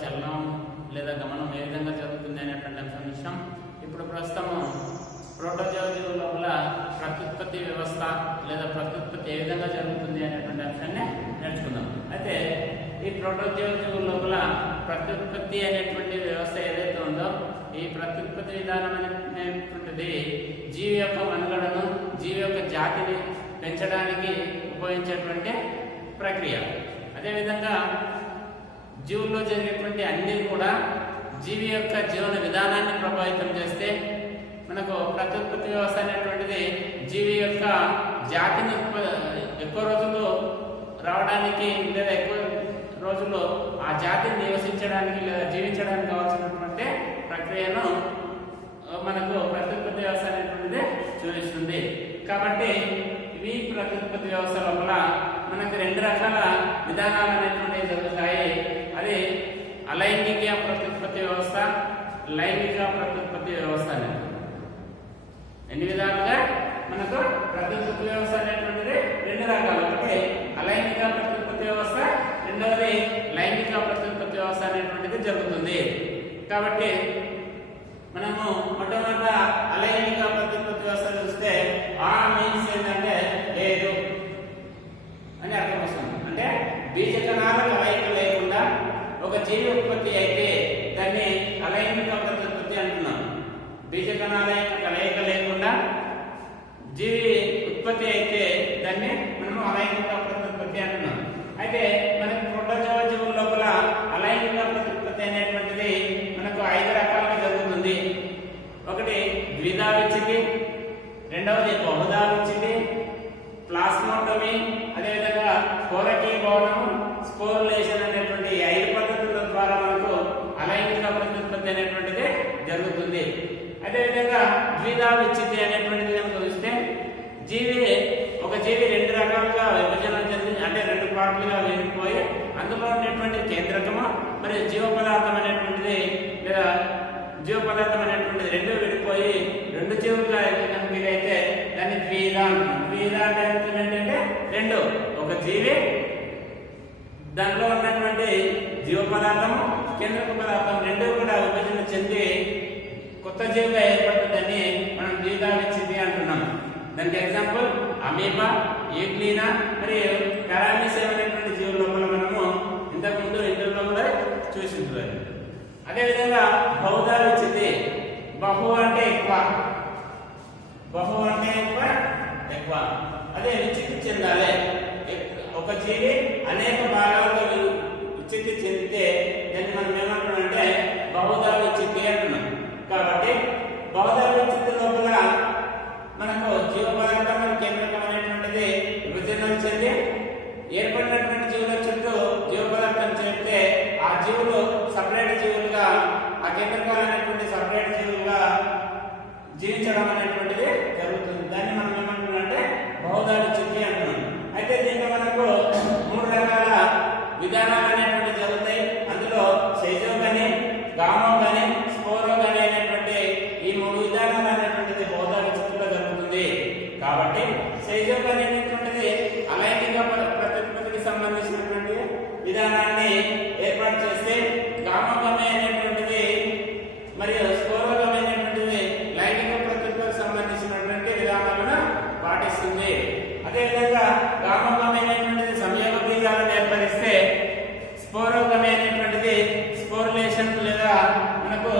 చలనం లేదా గమనం ఏ విధంగా జరుగుతుంది అనేటువంటి అంశం విషయం. ఇప్పుడు ప్రస్తుతము ప్రోటోజోవా జీవుల లోపల ప్రత్యుత్పత్తి వ్యవస్థ లేదా ప్రత్యుత్పత్తి ఏ విధంగా జరుగుతుంది అనేటువంటి అంశాన్ని నేర్చుకుందాం. అయితే ఈ ప్రోటోజోవా జీవుల లోపల ప్రత్యుత్పత్తి అనేటువంటి వ్యవస్థ ఏదైతే ఉందో ఈ ప్రత్యుత్పత్తి విధానం అనేటువంటిది జీవి యొక్క మనుగడను, జీవి యొక్క జాతిని పెంచడానికి ఉపయోగించేటువంటి ప్రక్రియ. అదేవిధంగా జీవుల్లో జరిగేటువంటి అన్ని కూడా జీవి యొక్క జీవన విధానాన్ని ప్రభావితం చేస్తే మనకు ప్రత్యుత్పత్తి వ్యవస్థ అనేటువంటిది జీవి యొక్క జాతిని ఎక్కువ రోజులు రావడానికి లేదా ఎక్కువ రోజులు ఆ జాతిని నివసించడానికి లేదా జీవించడానికి కావాల్సినటువంటి ప్రక్రియను మనకు ప్రత్యుత్పత్తి వ్యవస్థ అనేటువంటిది చూపిస్తుంది. కాబట్టి ఈ ప్రత్యుత్పత్తి వ్యవస్థ లోపల మనకు రెండు రకాల విధానాలు అనేటువంటివి జరుగుతాయి. అది అలైంగిక ప్రత్యుత్పత్తి వ్యవస్థ, లైంగిక ప్రత్యుత్పత్తి వ్యవస్థ అనేది. ఎన్ని విధాలుగా మనకు ప్రత్యుత్పత్తి వ్యవస్థ అనేటువంటిది రెండు రకాలు. ఒకటి అలైంగిక ప్రత్యుత్పత్తి వ్యవస్థ, రెండవది లైంగిక ప్రత్యుత్పత్తి వ్యవస్థ అనేటువంటిది జరుగుతుంది. కాబట్టి మనము మొట్టమొదట అలైంగిక ప్రత్యుత్పత్తి వ్యవస్థ చూస్తే ఆ మీన్స్ ఏంటంటే లేదు అని అర్థం వస్తుంది. అంటే బీజకణాల కలయిక లేకుండా ఒక జీవి ఉత్పత్తి అయితే దాన్ని అలైంగిక ప్రత్యుత్పత్తి అంటున్నాం. బీజకణాల యొక్క కలయిక లేకుండా జీవి ఉత్పత్తి అయితే దాన్ని మనము అలైంగిక ప్రత్యుత్పత్తి అంటున్నాం. అయితే మనకు ప్రోటోజోవా జీవుల లోపల అలైంగిక ప్రత్యుత్పత్తి అనేటువంటిది మనకు 5 రకాలుగా జరుగుతుంది. ఒకటి ద్విధా విచ్ఛితి, రెండవది బహుధా విచ్ఛితి, ప్లాస్మోటమీ, అదేవిధంగా కోరకీభవనం, స్పోరులేషన్ అనేటువంటి 5 పద్ధతుల ద్వారా మనకు అలైంగిక ప్రత్యుత్పత్తి అనేటువంటిది జరుగుతుంది. అదేవిధంగా ద్విధా విచ్ఛితి అనేటువంటిది కనుక చూస్తే ఒక జీవి 2 రకాలుగా విభజన చెంది అంటే 2 పార్ట్లుగా విడిపోయి అందులో ఉన్నటువంటి కేంద్రకము మరియు జీవ పదార్థం అనేటువంటిది లేదా జీవ పదార్థం అనేటువంటిది 2 విడిపోయి 2 జీవులుగా అయితే దాన్ని ద్విధ అంటున్నాం. ద్విధ అంటే ఏంటంటే 2 ఒక జీవి దానిలో ఉన్నటువంటి జీవ పదార్థము కేంద్రక పదార్థం 2 కూడా విభజన చెంది కొత్త జీవిగా ఏర్పడుతుందని మనం ద్విధా విచ్ఛితి అంటున్నాం. దానికి ఎగ్జాంపుల్ అమీబా, ఈగ్లీనా మరియు పారామీసియం అనేటువంటి జీవుల లోపల మనము ఇంతకుముందు ఇంటర్లో కూడా చూసింటారు. అదేవిధంగా బహుధా విచ్ఛితి, బహు అంటే ఎక్కువ, ఎక్కువ అదే విచ్ఛితి చెందాలి. ఒక జీవి అనేక భాగాలుగా విచ్ఛితి చెందితే దాన్ని మనం ఏమంటున్నామంటే బహుధా విచ్ఛితి అంటున్నాం. కాబట్టి బహుధా విచ్ఛితి లోపల మనకు జీవ పదార్థం కేంద్రకం అనేటువంటిది విభజన చెంది ఏర్పడినటువంటి జీవుల చుట్టూ జీవ పదార్థం చేస్తే ఆ జీవులు సపరేట్ జీవులుగా ఆ కేంద్రకాలు అనేటువంటి సపరేట్ జీవులుగా జీవించడం అనేటువంటిది జరుగుతుంది. దాన్ని మనం ఏమంటున్నామంటే బహుధా విచ్ఛితి అంటున్నాం. అయితే దీంట్లో మనకు 3 రకాల విధానాలు అనేటువంటి జరుగుతాయి. అందులో సైజోగని, గామోగని, స్పోరోగని అనేటువంటి ఈ 3 విధానాలు అనేటువంటిది బహుధా విచ్ఛితిలో జరుగుతుంది. కాబట్టి సైజోగని అనేటువంటిది అలైంగిక ప్రత్యుత్పత్తికి సంబంధించినటువంటి విధానాన్ని ఏర్పాటు చేస్తే, గామోగమి అనేటువంటిది మరియు స్పోరోగమి అనేటువంటిది లైంగిక ప్రత్యుత్పత్తికి సంబంధించినటువంటి విధానాలను పాటిస్తుంది. అదేవిధంగా గామోగమి అనేటువంటిది సంయోగ బీజాలను ఏర్పరిస్తే, స్పోరోగమి అనేటువంటిది స్పోరులేషన్ లేదా మనకు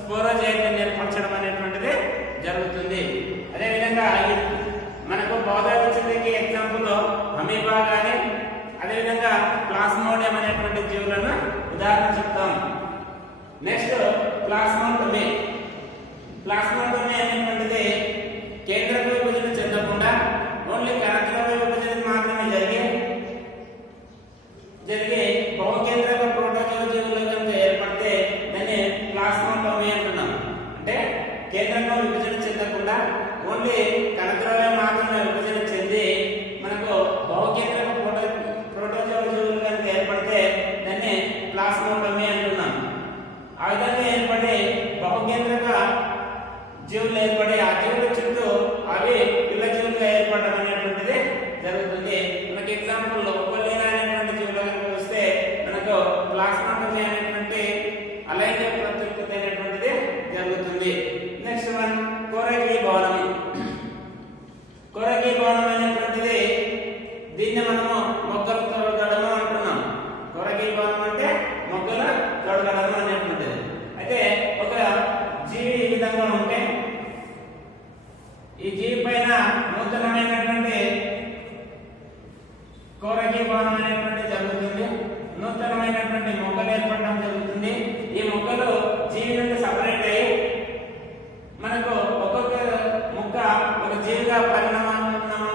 స్పోరోజైట్ని ఏర్పరచడం అనేటువంటిది జరుగుతుంది. అదేవిధంగా మనకు బహుధా విచ్ఛితికి ఎగ్జాంపుల్ అమీబా కానీ అదేవిధంగా ప్లాస్మోడియం అనేటువంటి జీవులను ఉదాహరణ చెప్తాం. నెక్స్ట్ ప్లాస్మోటమీ. ప్లాస్మోటమీ అనేటువంటిది కేంద్రక విభజన చెందకుండా ఓన్లీ కణద్రవ్య విభజన మాత్రమే జరిగే బహుకేంద్రక ప్రోటోజోవా జీవులు కనుక ఏర్పడితే దాన్ని ప్లాస్మోటమీ అంటున్నాం. అంటే కేంద్రంలో విభజన చెందకుండా ఓన్లీ కణద్రవ్యం మాత్రమే విభజన చెంది మనకు బహుకేంద్రక ప్రోటోజోవా జీవులు కనుక ఏర్పడితే దాన్ని ప్లాస్మోటమీ అంటున్నాం. ఆ విధంగా ఏర్పడి బహుకేంద్రక జీవులు ఏర్పడి ఈ జీవి పైన నూతనమైనటువంటి కోరకి భవనం అనేటువంటి జరుగుతుంది. నూతనమైనటువంటి మొక్కలు ఏర్పడడం జరుగుతుంది. ఈ మొక్కలు జీవి నుండి సపరేట్ అయ్యి మనకు ఒక్కొక్క మొక్క ఒక జీవిగా పరిణామం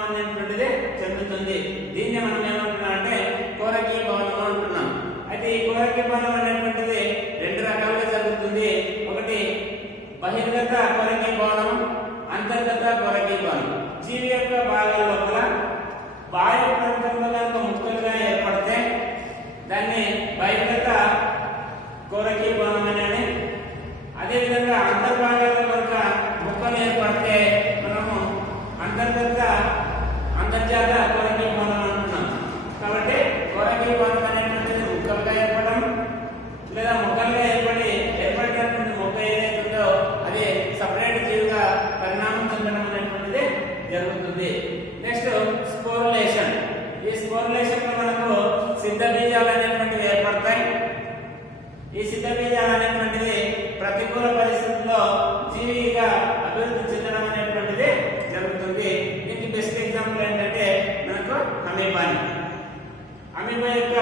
అనేటువంటిది చెందుతుంది. దీన్ని మనం ఏమంటున్నాం అంటే కోరకి భవనం అంటున్నాం. అయితే ఈ కోరకి భవనం అనేటువంటిది రెండు రకాలుగా జరుగుతుంది. ఒకటి బహిర్గత కోరకి భవనం, అంతర్గత కోరకి భవనం. జీవి యొక్క భాగాల లోపల బాహ్య ప్రాంతంలో కనుక ముక్కలుగా ఏర్పడితే దాన్ని బహిర్గత కోరకి భవనం అని, అదేవిధంగా అంతర్భాగాల్లో కనుక ముక్కలు ఏర్పడితే మనము అంతర్జాత కోరకి భవనం అంటున్నాం. కాబట్టి కోరకి భవనం అనేటువంటిది ముక్కలుగా ఏర్పడడం లేదా ముక్కలుగా ఏర్పడినటువంటి మొక్క ఏదైతే ఉందో అది సపరేట్ జీవిగా పరిణామం చెందడం అనేటువంటిది జరుగుతుంది. నెక్స్ట్ స్పోరులేషన్. ఈ స్పోరులేషన్ లో మనకు సిద్ధ బీజాలు అనేటువంటివి ఏర్పడతాయి. ఈ సిద్ధ బీజాలు అనేటువంటిది ప్రతికూల పరిస్థితుల్లో జీవిగా అభివృద్ధి చెందడం అనేటువంటిది జరుగుతుంది. దీనికి బెస్ట్ ఎగ్జాంపుల్ ఏంటంటే మనకు అమీబాని. అమీబా యొక్క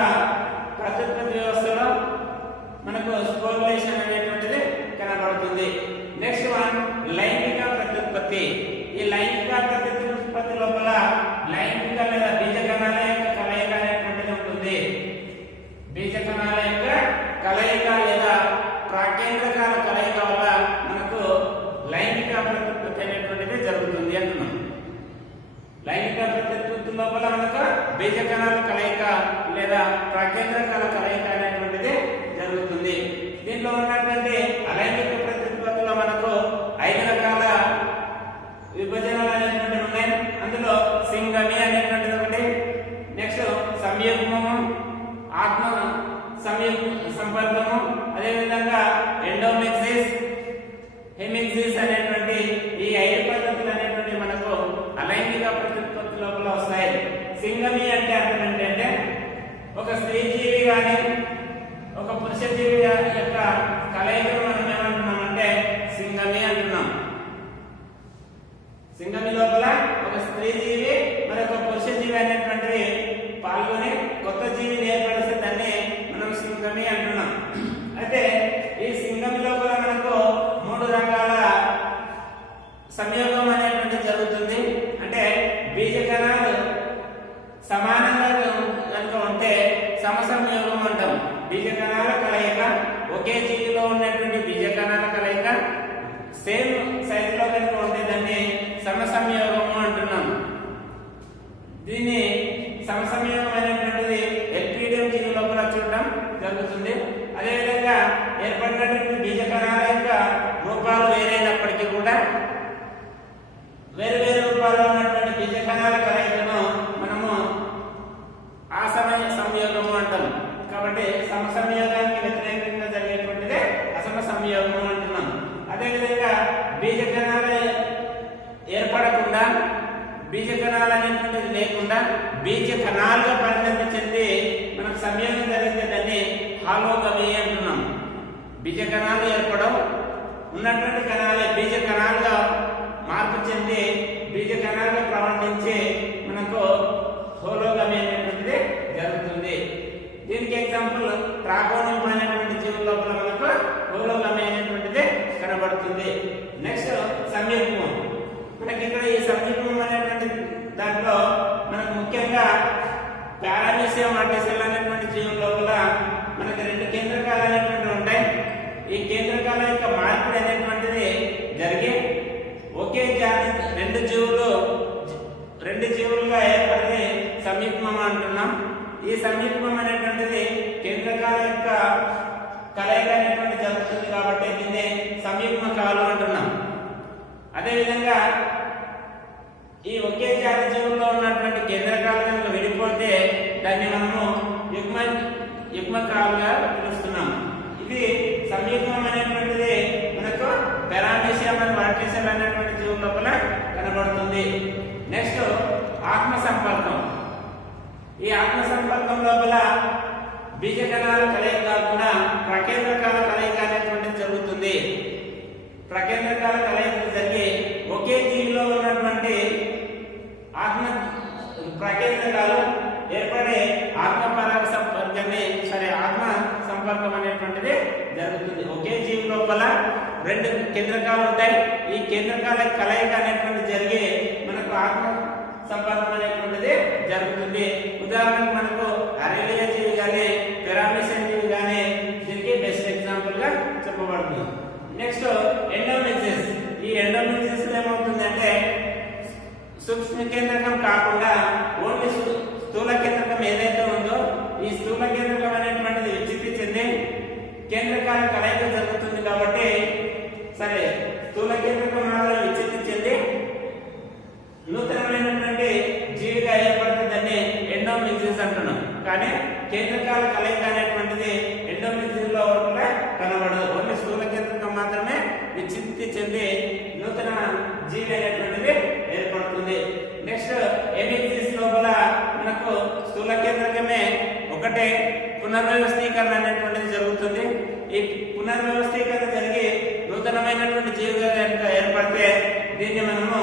ప్రత్యుత్పత్తి వ్యవస్థలో మనకు స్పోరులేషన్ అనేటువంటిది కనబడుతుంది. నెక్స్ట్ వన్ లైంగిక ప్రత్యుత్పత్తి. ఈ లైంగిక ప్రత్యుత్పత్తి లోపల లైంగిక లేదా బీజ కణాల యొక్క కలయిక అనేటువంటిది ఉంటుంది. బీజ కణాల యొక్క కలయిక లేదా ప్రాకేంద్రకాల కలయిక వల్ల మనకు లైంగిక ప్రత్యుత్పత్తి అనేటువంటిది జరుగుతుంది అంటున్నాం. లైంగిక ప్రత్యుత్పత్తి లోపల మనకు బీజ కణాల కలయిక లేదా ప్రాకేంద్రకాల కలయిక అనేటువంటిది జరుగుతుంది. దీంట్లో ఉన్నటువంటి అలైంగిక ప్రత్యుత్పత్తిలో మనకు 5 రకాల విభజనలు అనేటువంటివి ఉన్నాయి. అందులో సింగమి అనేటువంటిది ఒకటి. నెక్స్ట్ సంయుగ్మము, ఆత్మ సంపర్కము, అదేవిధంగా ఎండోమెక్సిస్, హెమిక్సిస్ అనేటువంటి ఈ 5 పద్ధతులు అనేటువంటి మనకు అలైంగిక ప్రత్యుత్పత్తి లోపల వస్తాయి. సింగమి అంటే అర్థం ఏంటంటే ఒక స్త్రీ జీవి కానీ ఒక పురుష జీవి యొక్క కలయికను మనం ఏమంటున్నామంటే సింగమి అంటున్నాం. సింగమి లోపల ఒక స్త్రీ జీవి మరొక పురుష జీవి అనేటువంటివి పాల్గొని కొత్త జీవిని ఏర్పడిస్తే దాన్ని మనం సింగమి అంటున్నాం. అయితే ఈ సింగమి లోపల మనకు 3 రకాల సంయోగం అనేటువంటిది జరుగుతుంది. అంటే బీజ కణాలు సమానంగా కనుక ఉంటే సమసంయోగం అంటాం. బీజ కణాల కలయిక, ఒకే జీవిలో ఉన్నటువంటి బీజ కణాల కలయిక సేమ్ సైజులో కనుక ఉంటే దాన్ని సమసంయోగము అంటున్నాం. దీన్ని సమసంయోగం అనేటువంటిది ఎల్పీడియం జీవి లోపల చూడడం జరుగుతుంది. అదేవిధంగా ఏర్పడినటువంటి బీజ కణాల యొక్క రూపాలు వేరైనప్పటికీ కూడా వేరు వేరు రూపాల్లో ఉన్నటువంటి బీజ కణాల కలయికను మనము అసమ సంయోగము అంటాం. కాబట్టి సమసంయోగానికి వ్యతిరేకంగా జరిగేటువంటిదే అసమ సంయోగము అంటున్నాం. అదేవిధంగా బీజ కణాలు ఏర్పడకుండా బీజ కణాలు అనేటువంటిది లేకుండా బీజ కణాలుగా పరిణతి చెంది మనకు సంయోగం జరిగితే దాన్ని హాలోగమి అంటున్నాం. బీజ కణాలు ఏర్పడడం, ఉన్నటువంటి కణాలే బీజ కణాలుగా మార్పు చెంది బీజ కణాలుగా ప్రవర్తించి మనకు హోలోగమి అనేటువంటిది జరుగుతుంది. దీనికి ఎగ్జాంపుల్ ట్రాకోనియం అనేటువంటి జీవుల లోపల మనకు హోలోగమి అనేటువంటిది కనబడుతుంది. నెక్స్ట్ సంయుగ్మం. మనకి ఇక్కడ ఈ సంయుగ్మం అనేటువంటి దాంట్లో మనకు ముఖ్యంగా పారామీసియం ఆర్టిసిల్ అనేటువంటి జీవుల లోపల మనకి 2 కేంద్రకాలు అనేటువంటివి ఉంటాయి. ఈ కేంద్రకాల యొక్క మార్పిడి అనేటువంటిది జరిగి ఒకే జాతి 2 జీవులుగా ఏర్పడి సంయుగ్మం అంటున్నాం. ఈ సంయుగ్మం అనేటువంటిది కేంద్రకాల యొక్క కలయిక అనేటువంటి జరుగుతుంది కాబట్టి దీన్ని సంయుగ్మకాలు అంటున్నాం. అదేవిధంగా ఈ ఒకే జాతి జీవుల్లో ఉన్నటువంటి కేంద్రకాలు కనుక విడిపోతే దాన్ని మనము యుగ్మకాలుగా పిలుస్తున్నాం. ఇది సంయుగ్మం అనేటువంటిది మనకు పారామీసియం మరియు ఆర్టిసిల్ అనేటువంటి జీవుల లోపల కనబడుతుంది. నెక్స్ట్ ఆత్మ సంపర్కం. ఈ ఆత్మ సంపర్కం లోపల బీజ కణాల కలయిక కాకుండా ప్రకేంద్రకాల కలయిక అనేటువంటిది జరుగుతుంది. ప్రకేంద్రకాల కలయిక జరిగి ఒకే జీవిలో ఉన్నటువంటి ప్రకేంద్రకాలు ఏర్పడే ఆత్మ పరాగ సంపర్కాన్ని ఆత్మ సంపర్కం అనేటువంటిది జరుగుతుంది. ఒకే జీవి లోపల 2 కేంద్రకాలు ఉంటాయి. ఈ కేంద్రకాల కలయిక అనేటువంటి జరిగే మనకు ఆత్మ సంపర్కం అనేటువంటిది జరుగుతుంది. ఉదాహరణకు మనకు అరేలియా జీవి కానీ పిరామిసిన్ జీవి కానీ దీనికి బెస్ట్ ఎగ్జాంపుల్ గా చెప్పబడుతుంది. Next endometriosis. ఈ ఎండోమెట్రిస్ ఏమవుతుంది అంటే సూక్ష్మ కేంద్రకం కాకుండా ఓన్లీ స్థూల కేంద్రకం ఏదైతే ఉందో ఈ స్థూల కేంద్రకం అనేటువంటిది విచ్చిత్తి చెంది కేంద్రకాల కలయిక జరుగుతుంది. కాబట్టి స్థూల కేంద్రకం మాత్రం విచ్చిత్తి చెంది నూతనమైనటువంటి జీవిగా ఏర్పడుతుందని ఎండోమెట్రిస్ అంటున్నాం. కానీ కేంద్రకాల కలయిక అనేటువంటిది ఎండోమెట్రిస్ లో కూడా కనబడదు. ఓన్లీ స్థూల కేంద్రకం మాత్రమే విచ్చిత్తి చెంది నూతన జీవి అనేటువంటిది ఏర్పడుతుంది. నెక్స్ట్ ఎమిక్సిస్ లోపల మనకు స్థూల కేంద్రకమే ఒకటే పునర్వ్యవస్థీకరణ అనేటువంటిది జరుగుతుంది. ఈ పునర్వ్యవస్థీకరణ జరిగి నూతనమైనటువంటి జీవిగా ఏర్పడితే దీన్ని మనము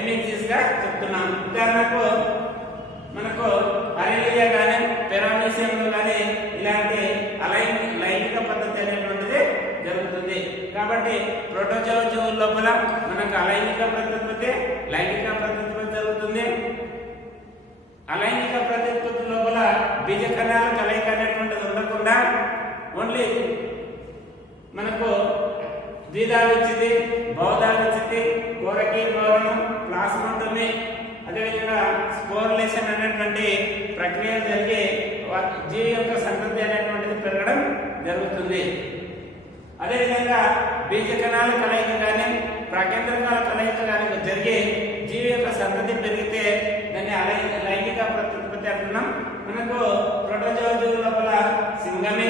ఎమిక్సిస్ గా చెప్తున్నాం. ఉదాహరణకు మనకు అరేలియా కానీ పిరామిసిన్ కానీ ఇలాంటి లైంగిక పద్ధతి అనేటువంటిది జరుగుతుంది. కాబట్టి ప్రోటోజోవా జీవుల లోపల మనకు అలైంగిక ప్రత్యుత్పత్తి లైంగిక ప్రత్యుత్పత్తి జరుగుతుంది. అలైంగిక ప్రత్యుత్పత్తి లోపల బీజ కణాల కలయిక అనేటువంటిది ఉండకుండా ఓన్లీ మనకు ద్విధా విచ్చితి, బహుధా విచ్చితి, కోరకీ భవనం, ప్లాస్మోటమీ, అదేవిధంగా స్పోర్లేషన్ అనేటువంటి ప్రక్రియలు జరిగి జీవి యొక్క సంతతి అనేటువంటిది పెరగడం జరుగుతుంది. అదేవిధంగా బీజ కణాల కలయిక కానీ ప్రకేంద్రకాల కలయిక కానీ జరిగి జీవి యొక్క సంతతి పెరిగితే దాన్ని లైంగిక ప్రత్యుత్పత్తి అంటున్నాం. మనకు ప్రోటోజోవా జీవుల లోపల సింగమి,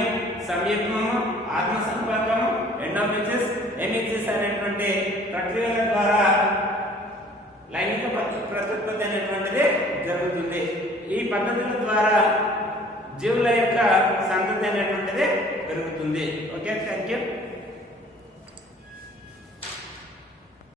సంయుగ్మము, ఆత్మ సంపర్కము, ఎండోమెట్రిస్, ఎమిక్సిస్ అనేటువంటి ప్రక్రియల ద్వారా లైంగిక ప్రత్యుత్పత్తి అనేటువంటిది జరుగుతుంది. ఈ పద్ధతుల ద్వారా జీవుల యొక్క సంతతి అనేటువంటిది పెరుగుతుంది. Okay, thank you.